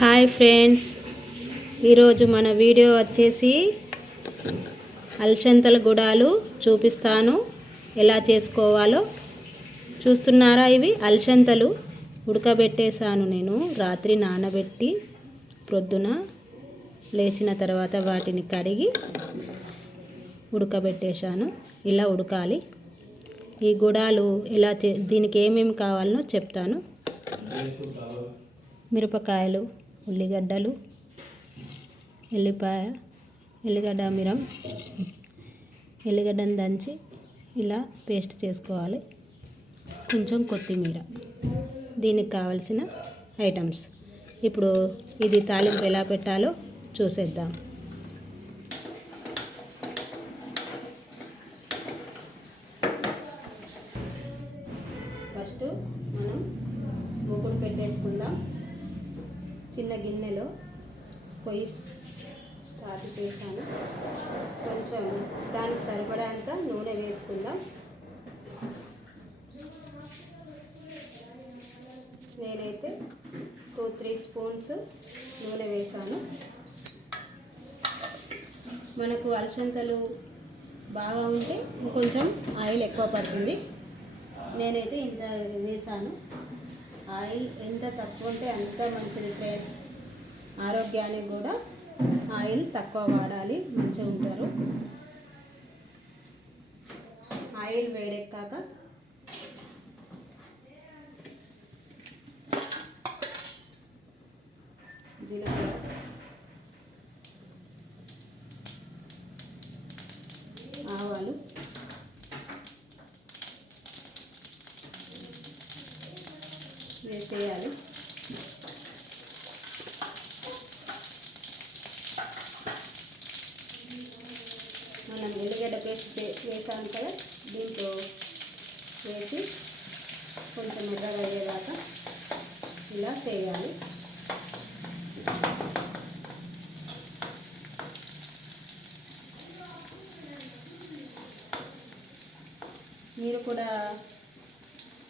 Hi friends. ఈరోజు మన video వచ్చేసి అల్సంతల గుడాలు చూపిస్తాను. ఎలా చేసుకోవాలో. చూస్తున్నారా ఇవి? అల్సంతలు ఉడకబెట్టేశాను నేను. రాత్రి నానబెట్టి ప్రొద్దున లేచిన తర్వాత వాటిని కడిగి ఉడకబెట్టేశాను. ఇలా ఉడకాలి. ఈ గుడాలు ఎలా చే దీనికి ఏమేమి కావాలనో చెప్తాను. మిరపకాయలు ఉల్లిగడ్డలు ఎల్లిపాయ ఎల్లిగడ్డ మిరం ఎల్లిగడ్డను దంచి ఇలా పేస్ట్ చేసుకోవాలి. కొంచెం కొత్తిమీర. దీనికి కావలసిన ఐటమ్స్. ఇప్పుడు ఇది తాలింపు ఎలా పెట్టాలో చూసేద్దాం. ఫస్ట్ మనం మూకుడు పెట్టేసుకుందాం. చిన్న గిన్నెలో పొయ్యి స్టార్ట్ చేశాను. కొంచెం దానికి సరిపడేంత నూనె వేసుకుందాం. నేనైతే టూ త్రీ స్పూన్స్ నూనె వేసాను మనకు అలసంతలు బాగా ఉంటే కొంచెం ఆయిల్ ఎక్కువ పడుతుంది. నేనైతే ఇంత వేసాను ఆయిల్ ఎంత తక్కువ ఉంటే అంత మంచిది ఫ్రెండ్స్. ఆరోగ్యానికి కూడా ఆయిల్ తక్కువ వాడాలి మంచిగా ఉంటారు. ఆయిల్ వేడెక్కాక జీలకర్ర వేసేయాలి మనం ఎల్లిగడ్డ పేస్ట్ చే- వేసాం కదా దీంట్లో వేసి కొంచెం ఎర్రగా అయ్యేదాకా ఇలా చేయాలి. మీరు కూడా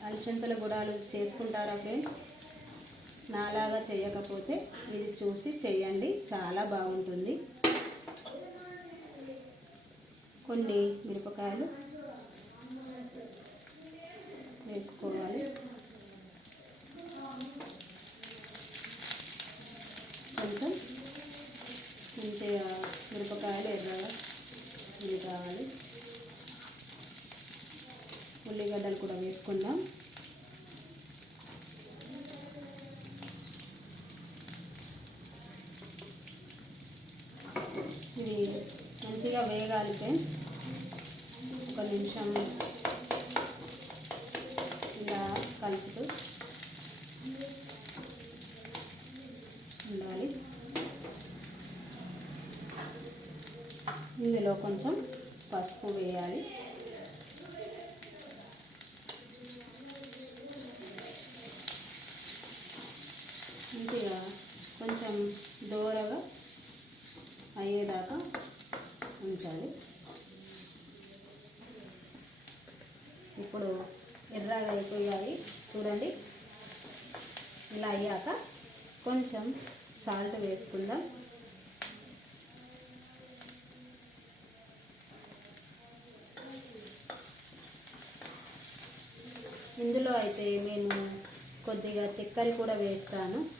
అలసంతల గుడాలు చేసుకుంటారా ఫ్రెండ్స్? నాలాగా చేయకపోతే ఇది చూసి చేయండి చాలా బాగుంటుంది. కొన్ని మిరపకాయలు వేసుకోవాలి. కొంచెం మంచిగా మిరపకాయలు ఎర్రగా ఇది కావాలి. ఉల్లిగడ్డలు కూడా వేసుకుందాం. ఇది మంచిగా వేగాలితే ఒక నిమిషం ఇలా కలుపుతూ ఉండాలి. ఇందులో కొంచెం పసుపు వేయాలి. మంచిగా కొంచెం దోరగా అయ్యేదాకా ఉంచాలి. ఇప్పుడు ఎర్రగా అయిపోయాయి. చూడండి. ఇలా అయ్యాక కొంచెం సాల్ట్ వేసుకుందాం. ఇందులో అయితే నేను కొద్దిగా చక్కెర కూడా వేస్తాను.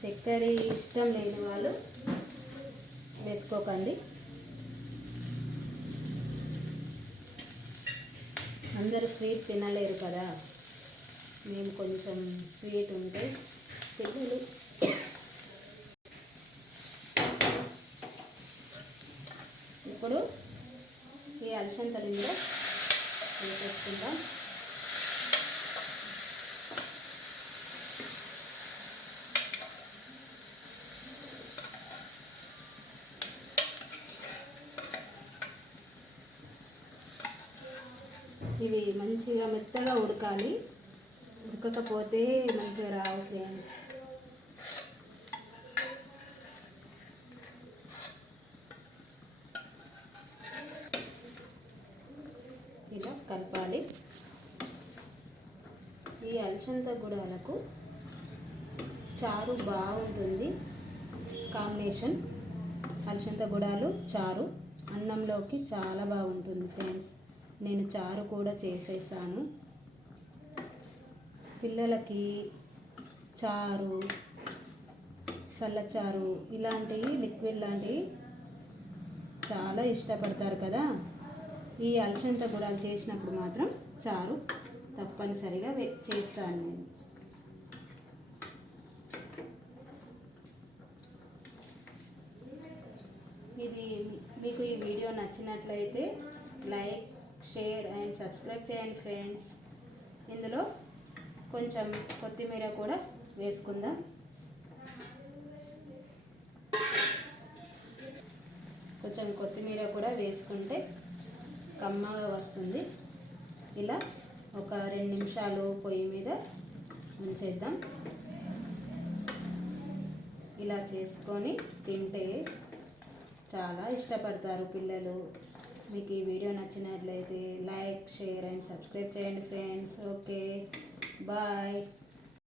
చక్కెర ఇష్టం లేని వాళ్ళు వేసుకోకండి. అందరూ స్వీట్ తినలేరు కదా. మేము కొంచెం స్వీట్ ఉంటే పిల్లలు ఇప్పుడు ఈ అలసంతలు ఇందులో వేసేసుకుందాం ఇవి మంచిగా మెత్తగా ఉడకాలి. ఉడకకపోతే మంచిగా రావు ఫ్రెండ్స్. ఇలా కలపాలి. ఈ అలసంత గుడాలకు చారు బాగుంటుంది. కాంబినేషన్ అలసంద గుడాలు చారు అన్నంలోకి చాలా బాగుంటుంది ఫ్రెండ్స్. నేను చారు కూడా చేసేసాను. పిల్లలకి చారు చల్లచారు ఇలాంటివి లిక్విడ్ లాంటివి చాలా ఇష్టపడతారు కదా. ఈ అలసంద గుడాలు చేసినప్పుడు మాత్రం చారు తప్పనిసరిగా చేస్తాను నేను. ఇది మీకు ఈ వీడియో నచ్చినట్లయితే లైక్ షేర్ అండ్ సబ్స్క్రైబ్ చేయండి ఫ్రెండ్స్ ఇందులో కొంచెం కొత్తిమీర కూడా వేసుకుందాం. కొంచెం కొత్తిమీర కూడా వేసుకుంటే కమ్మగా వస్తుంది. ఇలా ఒక రెండు నిమిషాలు పొయ్యి మీద ఉంచేద్దాం. ఇలా చేసుకొని తింటే చాలా ఇష్టపడతారు పిల్లలు. మీకు ఈ వీడియో నచ్చినట్లయితే లైక్ షేర్ అండ్ సబ్స్క్రైబ్ చేయండి ఫ్రెండ్స్. ఓకే. బాయ్.